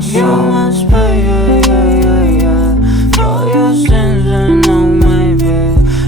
my soul. You must pay, yeah, yeah, yeah, yeah, for your sins. And oh, maybe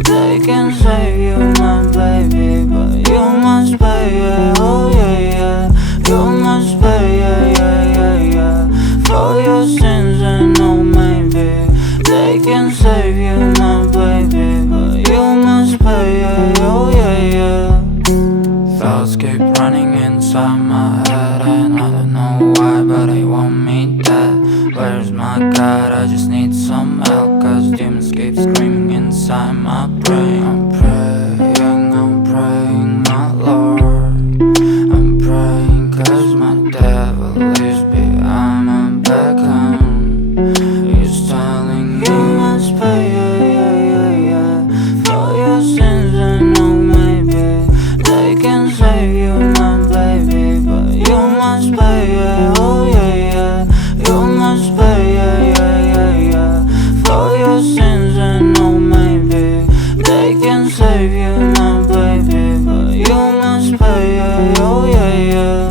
they can save you, my baby, but you must pay, yeah, oh yeah, yeah. You must pay, yeah, yeah, yeah, yeah, for your sins. And oh, maybe they can save you, my baby, but you must pay, yeah, oh yeah, yeah. Thoughts keep running inside my head, and I don't know why, but they want me dead. Where's my God? I just need some help, cause demons keep screaming inside my brain. I'm praying, my Lord. I'm praying cause my devil is behind my back, and he's telling me you must pay, yeah, yeah, yeah, yeah, for your sins. And oh, maybe they can save you, my baby, but you must pay, yeah, oh yeah, yeah. You must pay, yeah, yeah, yeah, yeah, for your sins. And oh, maybe they can save you, my baby, but you must pay, yeah, oh yeah, yeah.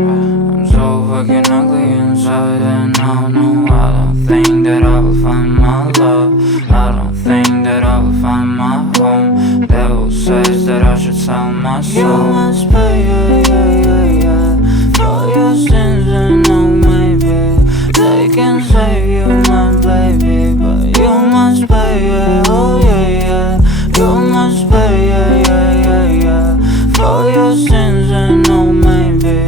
I'm so fucking ugly inside, and I know I don't think that I will find my love. I don't think that I will find my home. Devil says that I should sell my soul. You must pay, yeah, yeah, yeah, yeah, for your sins. And oh, maybe they can save you, my baby, but you must pay, yeah, oh yeah, yeah. You must pay, yeah, yeah, yeah, yeah, for your sins. And oh, maybe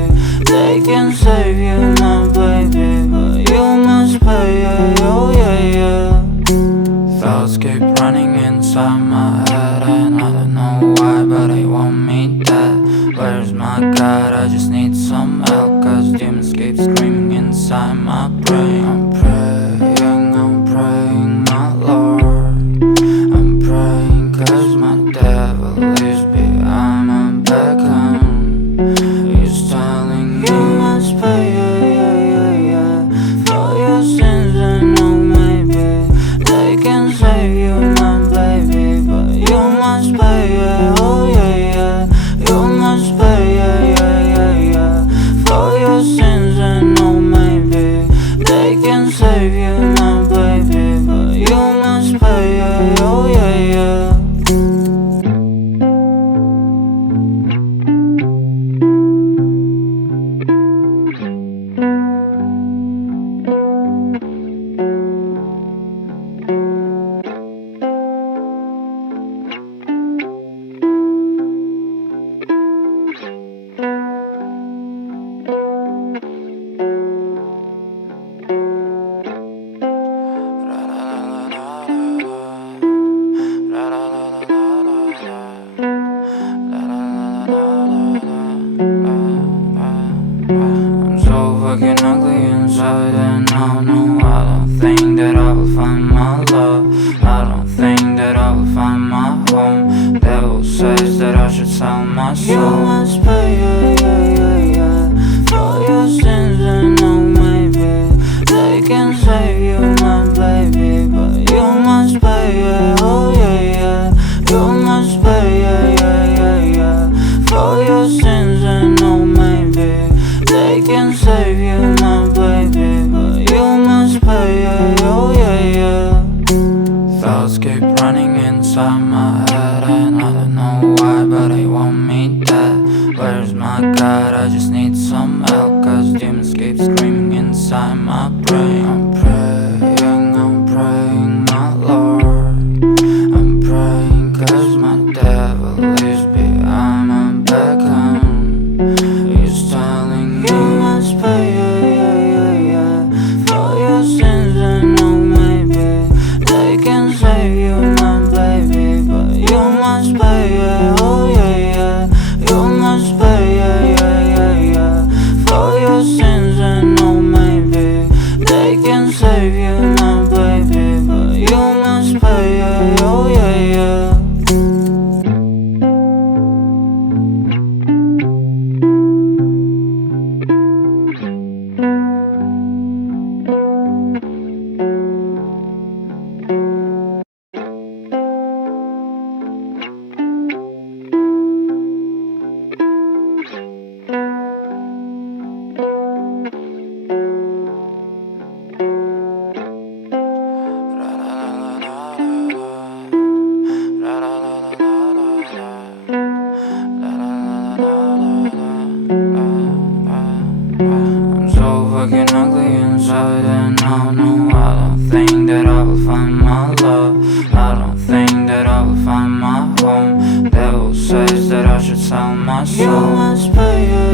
they can save you, my baby, but you must pay, yeah, oh yeah, yeah. Thoughts keep running inside my head, and I don't know why, but they want me dead. Where's my God? I just need some help, cause demons keep screaming inside my brain. I'm praying, my Lord. I'm praying cause my devil is behind my back, and he's telling me you must pay, yeah, yeah, yeah, yeah, for your sins. And oh, maybe they can save you, my baby, but you must pay, yeah, oh yeah, yeah. You must pay, yeah, yeah, yeah, yeah, for your sins. And oh, maybe they can save you, my baby, but you must pay, yeah, oh yeah, yeah. I'm so fucking ugly inside, and I know I don't think that I will find my love. I don't think that I will find my home. Devil says that I should sell my soul. You must pay, yeah, yeah, yeah, yeah, for your sins. And oh, maybe they can save you, my baby, but you must pay, yeah, oh yeah, yeah. You must pay, yeah, yeah, yeah, yeah, for your sins. And oh, maybe they can save you, my baby, but you must pay, yeah, oh yeah, yeah. Thoughts keep running inside my head, and I don't know why, but they want me dead. Where's my God? I just need some help, cause demons keep screaming inside my brain. I'm praying, my Lord. I'm praying cause my devil is behind my back, and he's telling me you must pay, yeah, yeah, yeah, yeah, for your sins. And oh, maybe they can save you, my baby, but you must pay, yeah, oh yeah, yeah. fucking ugly inside. And I know I don't think that I will find my love. I don't think that I will find my home. Devil says that I should sell my soul. You must pay